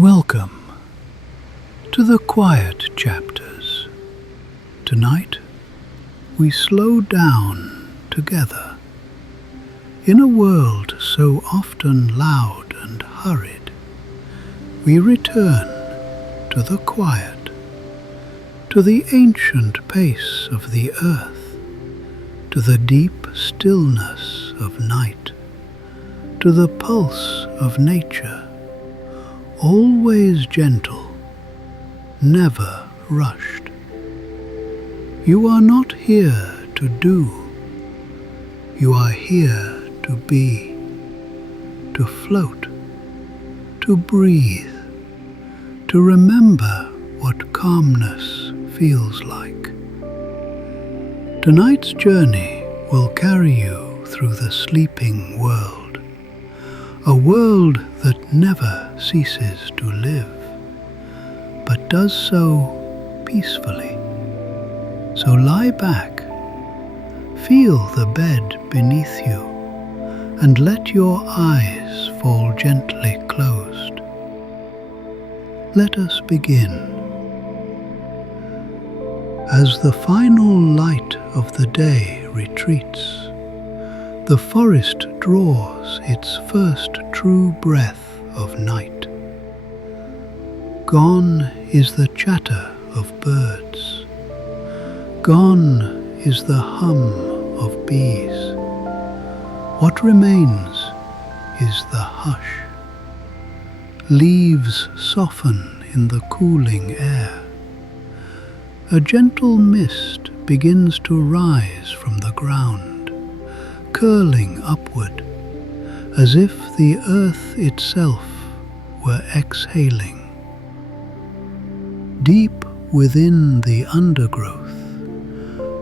Welcome to the quiet chapters. Tonight, we slow down together. In a world so often loud and hurried, we return to the quiet, to the ancient pace of the earth, to the deep stillness of night, to the pulse of nature, always gentle, never rushed. You are not here to do, you are here to be, to float, to breathe, to remember what calmness feels like. Tonight's journey will carry you through the sleeping world, a world that never ceases to live, but does so peacefully. So lie back, feel the bed beneath you, and let your eyes fall gently closed. Let us begin. As the final light of the day retreats, the forest draws its first true breath of night. Gone is the chatter of birds. Gone is the hum of bees. What remains is the hush. Leaves soften in the cooling air. A gentle mist begins to rise from the ground, curling upward, as if the earth itself were exhaling. Deep within the undergrowth,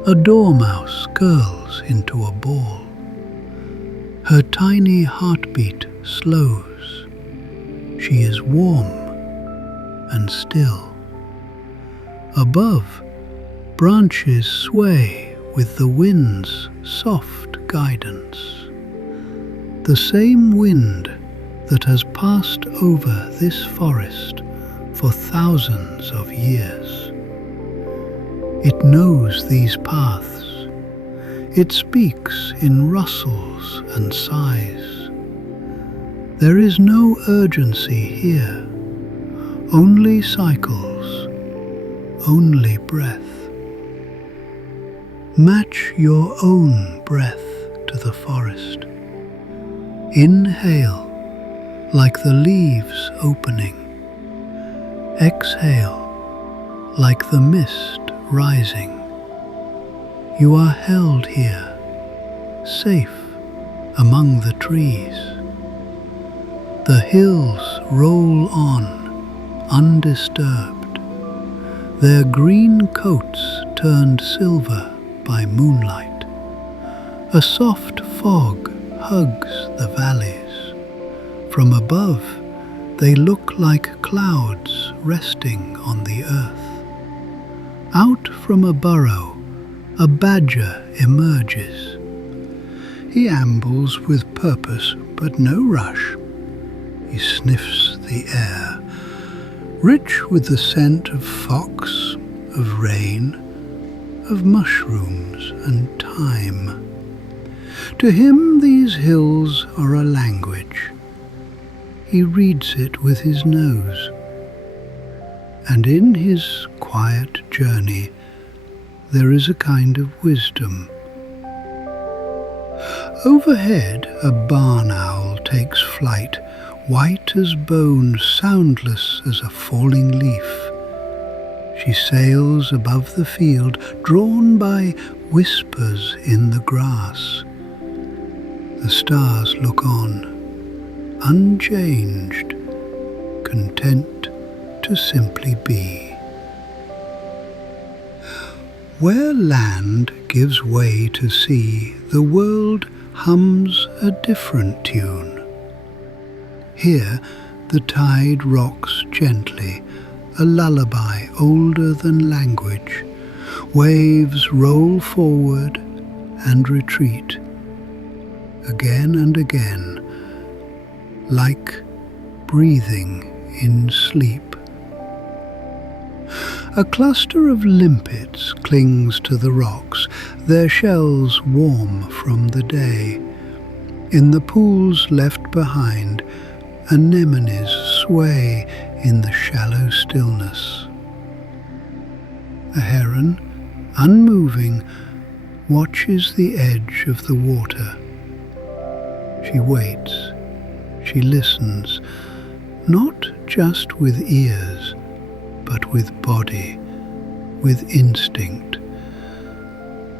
a dormouse curls into a ball. Her tiny heartbeat slows. She is warm and still. Above, branches sway with the wind's soft guidance. The same wind that has passed over this forest for thousands of years. It knows these paths. It speaks in rustles and sighs. There is no urgency here, only cycles, only breath. Match your own breath to the forest. Inhale like the leaves opening. Exhale like the mist rising. You are held here, safe among the trees. The hills roll on, undisturbed, their green coats turned silver by moonlight. A soft fog hugs the valleys. From above, they look like clouds resting on the earth. Out from a burrow, a badger emerges. He ambles with purpose, but no rush. He sniffs the air, rich with the scent of fox, of rain, of mushrooms and thyme. To him these hills are a language. He reads it with his nose. And in his quiet journey there is a kind of wisdom. Overhead a barn owl takes flight, white as bone, soundless as a falling leaf. She sails above the field, drawn by whispers in the grass. The stars look on, unchanged, content to simply be. Where land gives way to sea, the world hums a different tune. Here the tide rocks gently, a lullaby older than language. Waves roll forward and retreat, again and again, like breathing in sleep. A cluster of limpets clings to the rocks, their shells warm from the day. In the pools left behind, anemones sway in the shallow stillness. A heron, unmoving, watches the edge of the water. She waits, she listens, not just with ears, but with body, with instinct.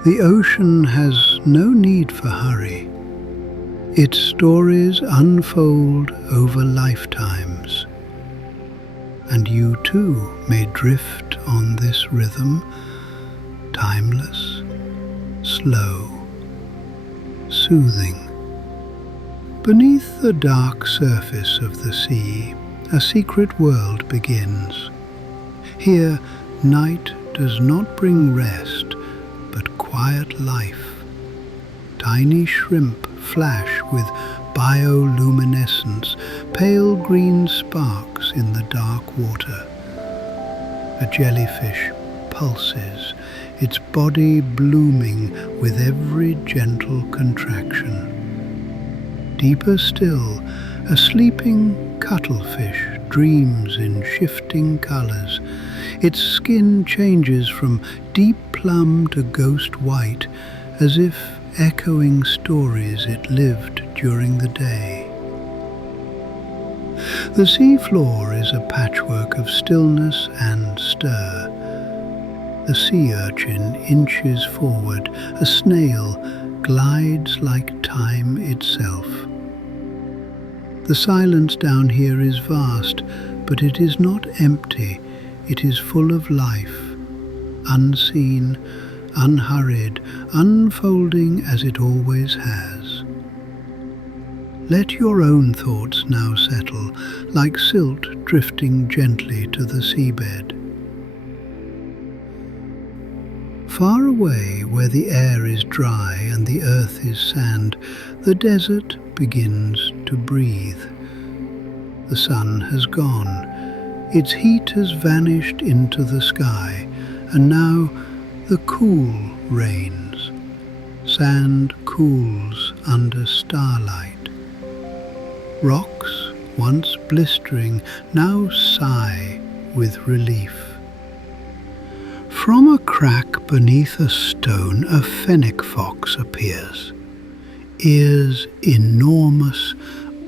The ocean has no need for hurry. Its stories unfold over lifetimes. And you too may drift on this rhythm, timeless, slow, soothing. Beneath the dark surface of the sea, a secret world begins. Here, night does not bring rest, but quiet life. Tiny shrimp flash with bioluminescence, pale green sparks in the dark water. A jellyfish pulses, its body blooming with every gentle contraction. Deeper still, a sleeping cuttlefish dreams in shifting colors. Its skin changes from deep plum to ghost white, as if echoing stories it lived during the day. The sea floor is a patchwork of stillness and stir. The sea urchin inches forward, a snail glides like time itself. The silence down here is vast, but it is not empty. It is full of life, unseen, unhurried, unfolding as it always has. Let your own thoughts now settle, like silt drifting gently to the seabed. Far away, where the air is dry and the earth is sand, the desert begins to breathe. The sun has gone. Its heat has vanished into the sky, and now the cool reigns. Sand cools under starlight. Rocks, once blistering, now sigh with relief. From a crack beneath a stone, a fennec fox appears. Ears enormous,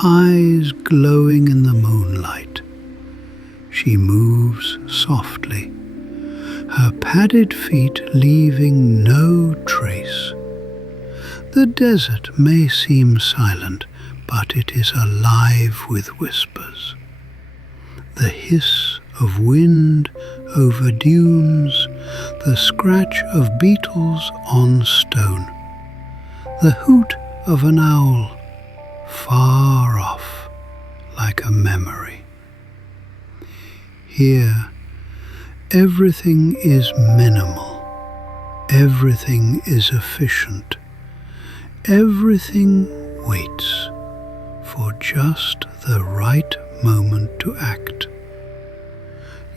eyes glowing in the moonlight. She moves softly, her padded feet leaving no trace. The desert may seem silent, but it is alive with whispers. The hiss of wind over dunes, the scratch of beetles on stone, the hoot of an owl far off like a memory. Here, everything is minimal, everything is efficient, everything waits for just the right moment to act.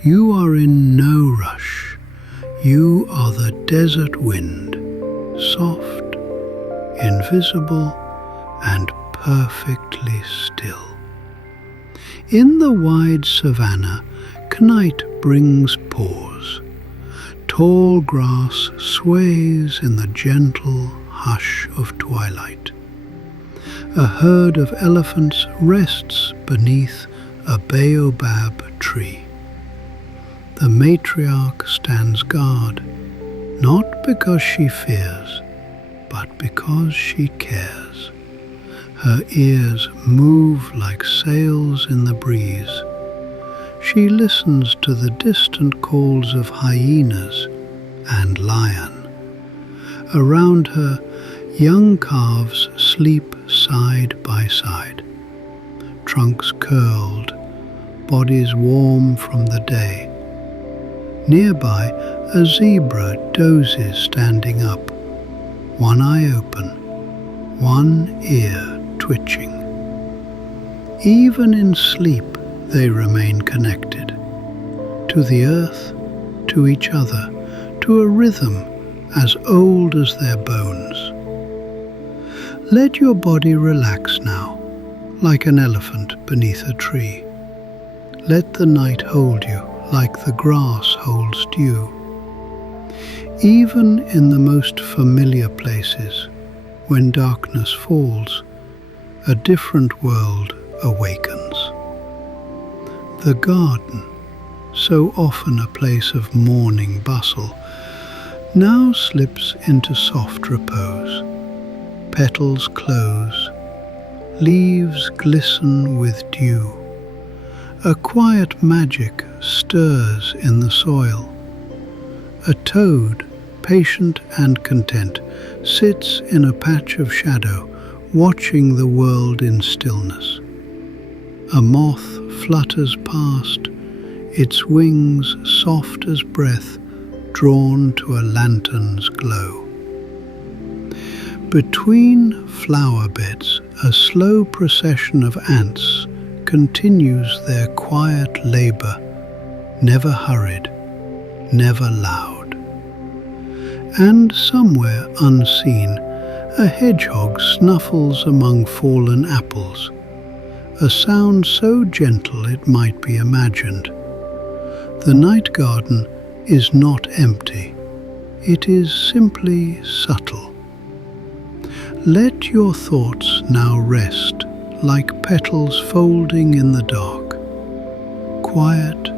You are in no rush. You are the desert wind, soft, invisible, and perfectly still. In the wide savanna, night brings pause. Tall grass sways in the gentle hush of twilight. A herd of elephants rests beneath a baobab tree. The matriarch stands guard, not because she fears, but because she cares. Her ears move like sails in the breeze. She listens to the distant calls of hyenas and lion. Around her, young calves sleep side by side, trunks curled, bodies warm from the day. Nearby, a zebra dozes standing up, one eye open, one ear twitching. Even in sleep, they remain connected to the earth, to each other, to a rhythm as old as their bones. Let your body relax now, like an elephant beneath a tree. Let the night hold you like the grass holds dew. Even in the most familiar places, when darkness falls, a different world awakens. The garden, so often a place of morning bustle, now slips into soft repose. Petals close, leaves glisten with dew. A quiet magic stirs in the soil. A toad, patient and content, sits in a patch of shadow, watching the world in stillness. A moth flutters past, its wings soft as breath, drawn to a lantern's glow. Between flower beds, a slow procession of ants continues their quiet labor, never hurried, never loud. And somewhere unseen, a hedgehog snuffles among fallen apples, a sound so gentle it might be imagined. The night garden is not empty, it is simply subtle. Let your thoughts now rest like petals folding in the dark, quiet,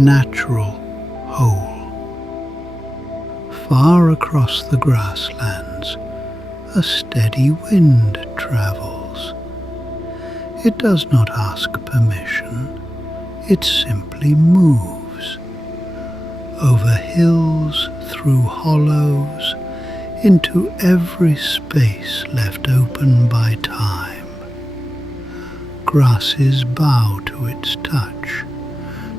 natural, whole. Far across the grasslands, a steady wind travels. It does not ask permission, it simply moves. Over hills, through hollows, into every space left open by time. Grasses bow to its touch,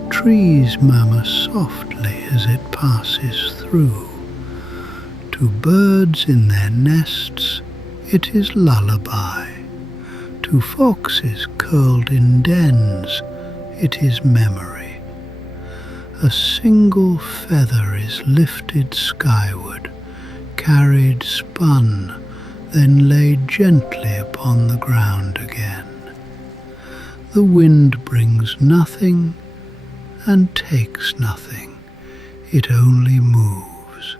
trees murmur softly as it passes through. To birds in their nests it is lullaby, to foxes curled in dens it is memory. A single feather is lifted skyward, carried, spun, then laid gently upon the ground again. The wind brings nothing and takes nothing, it only moves.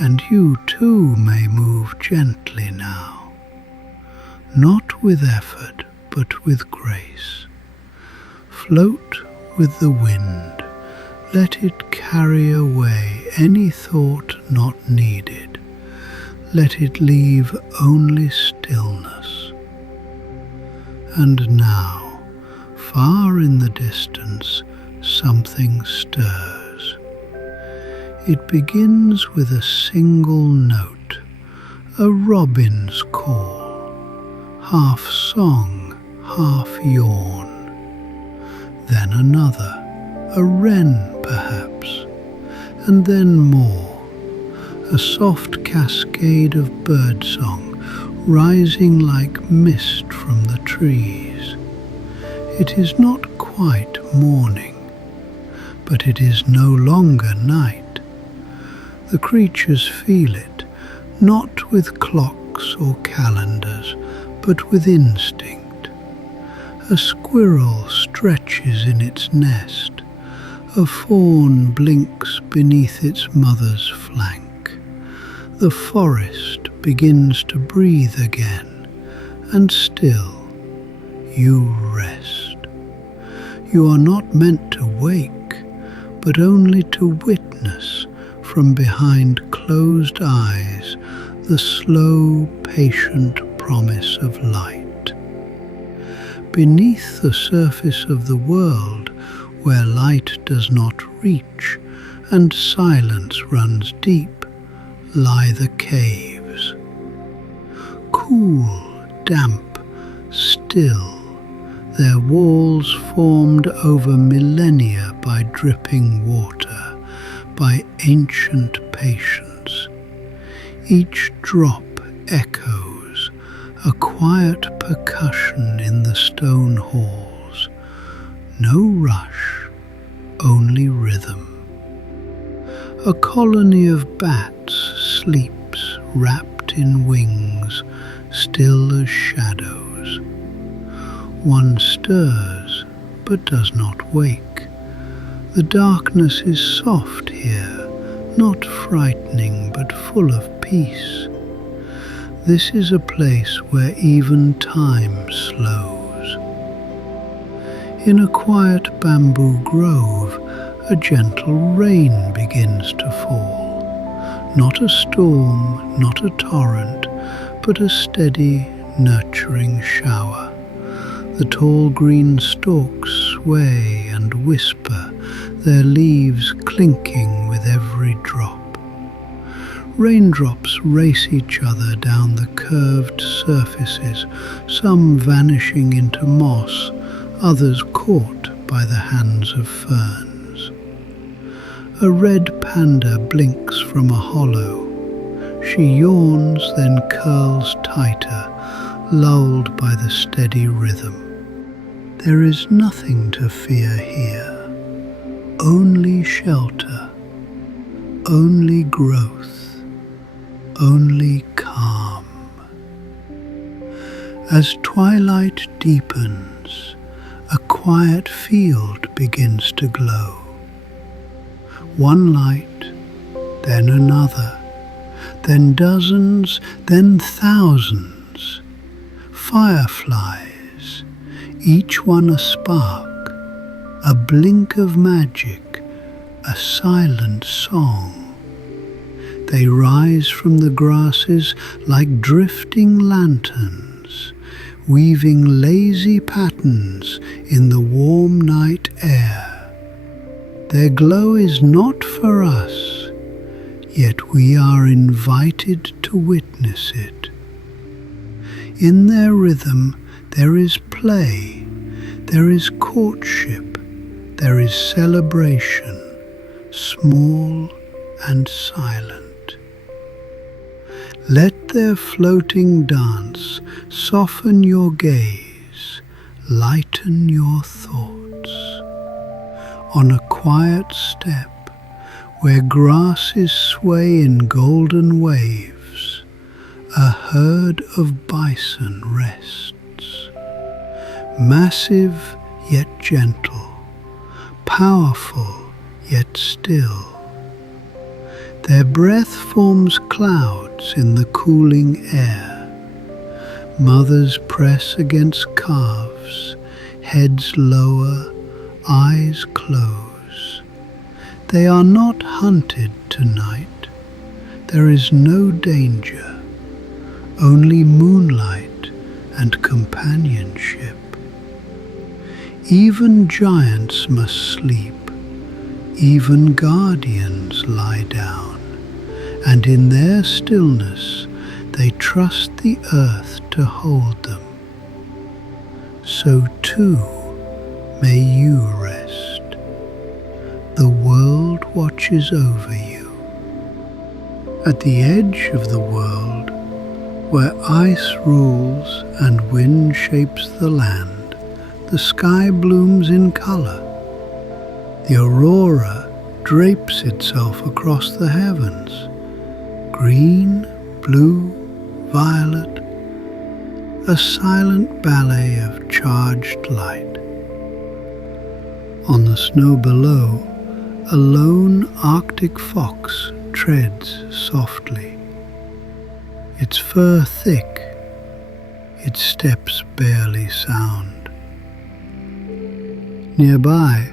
And you too may move gently now, not with effort but with grace. Float with the wind, let it carry away any thought not needed. Let it leave only stillness. And now, far in the distance, something stirs. It begins with a single note, a robin's call, half song, half yawn. Then another, a wren perhaps, and then more, a soft cascade of birdsong rising like mist from the trees. It is not quite morning, but it is no longer night. The creatures feel it, not with clocks or calendars, but with instinct. A squirrel stretches in its nest, a fawn blinks beneath its mother's flank. The forest begins to breathe again, and still you rest. You are not meant to wake, but only to witness from behind closed eyes the slow, patient promise of light. Beneath the surface of the world, where light does not reach and silence runs deep, lie the caves. Cool, damp, still, their walls formed over millennia by dripping water, by ancient patience. Each drop echoes, a quiet percussion in the stone halls, no rush, only rhythm. A colony of bats sleeps wrapped in wings, still as shadows. One stirs, but does not wake. The darkness is soft here, not frightening, but full of peace. This is a place where even time slows. In a quiet bamboo grove, a gentle rain begins to fall. Not a storm, not a torrent, but a steady, nurturing shower. The tall green stalks sway and whisper, their leaves clinking with every drop. Raindrops race each other down the curved surfaces, some vanishing into moss, others caught by the hands of ferns. A red panda blinks from a hollow. She yawns, then curls tighter, lulled by the steady rhythm. There is nothing to fear here, only shelter, only growth, only calm. As twilight deepens, a quiet field begins to glow. One light, then another, then dozens, then thousands. Fireflies, each one a spark, a blink of magic, a silent song. They rise from the grasses like drifting lanterns, weaving lazy patterns in the warm night air. Their glow is not for us, yet we are invited to witness it. In their rhythm there is play, there is courtship, there is celebration, small and silent. Let their floating dance soften your gaze, lighten your thoughts. On a quiet step, where grasses sway in golden waves, a herd of bison rests. Massive yet gentle, powerful yet still. Their breath forms clouds in the cooling air. Mothers press against calves, heads lower, eyes close. They are not hunted tonight. There is no danger, only moonlight and companionship. Even giants must sleep, even guardians lie down, and in their stillness they trust the earth to hold them. So too may you rest. The world watches over you. At the edge of the world, where ice rules and wind shapes the land, the sky blooms in color. The aurora drapes itself across the heavens. Green, blue, violet, a silent ballet of charged light. On the snow below, a lone Arctic fox treads softly. Its fur thick, its steps barely sound. Nearby,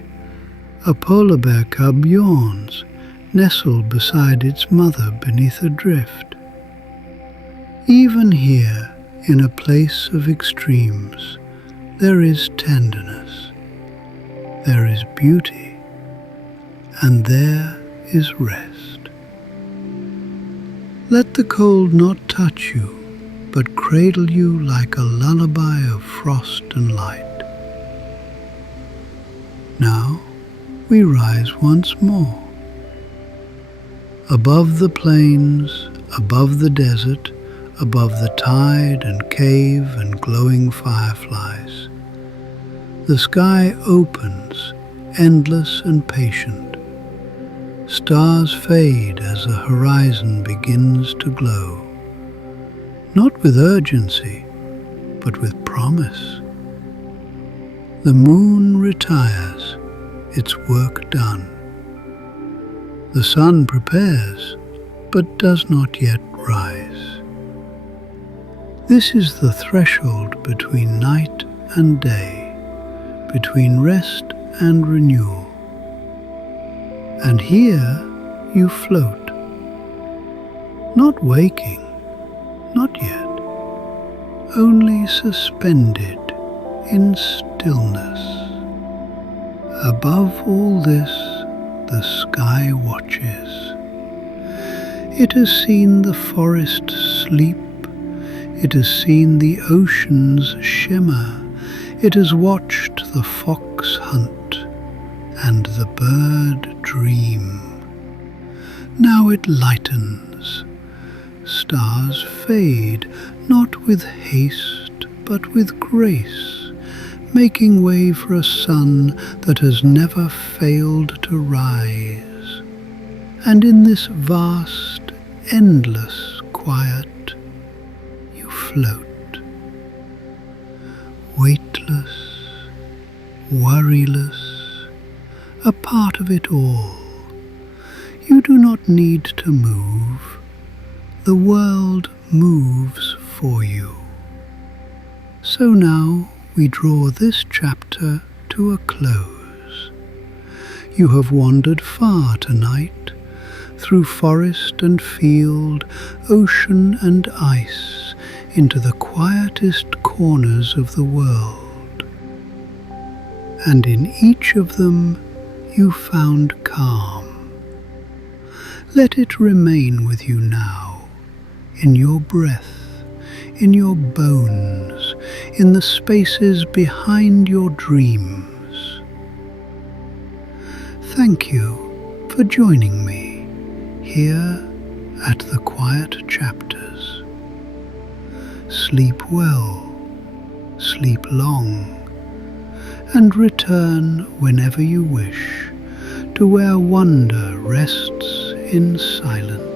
a polar bear cub yawns, nestled beside its mother beneath a drift. Even here, in a place of extremes, there is tenderness, there is beauty, and there is rest. Let the cold not touch you, but cradle you like a lullaby of frost and light. Now we rise once more. Above the plains, above the desert, above the tide and cave and glowing fireflies, The sky opens, endless and patient. Stars fade as the horizon begins to glow, not with urgency, but with promise. The moon retires, its work done. The sun prepares, but does not yet rise. This is the threshold between night and day, between rest and renewal. And here you float, not waking, not yet, only suspended in stillness. Above all this, the sky watches. It has seen the forest sleep. It has seen the oceans shimmer. It has watched the fox hunt and the bird dream. Now it lightens. Stars fade, not with haste, but with grace, making way for a sun that has never failed to rise. And in this vast, endless quiet, you float, weightless, worryless, a part of it all. You do not need to move. The world moves for you. So now we draw this chapter to a close. You have wandered far tonight, through forest and field, ocean and ice, into the quietest corners of the world. And in each of them you found calm. Let it remain with you now, in your breath, in your bones, in the spaces behind your dreams. Thank you for joining me here at the Quiet Chapters. Sleep well, sleep long, and return whenever you wish to where wonder rests in silence.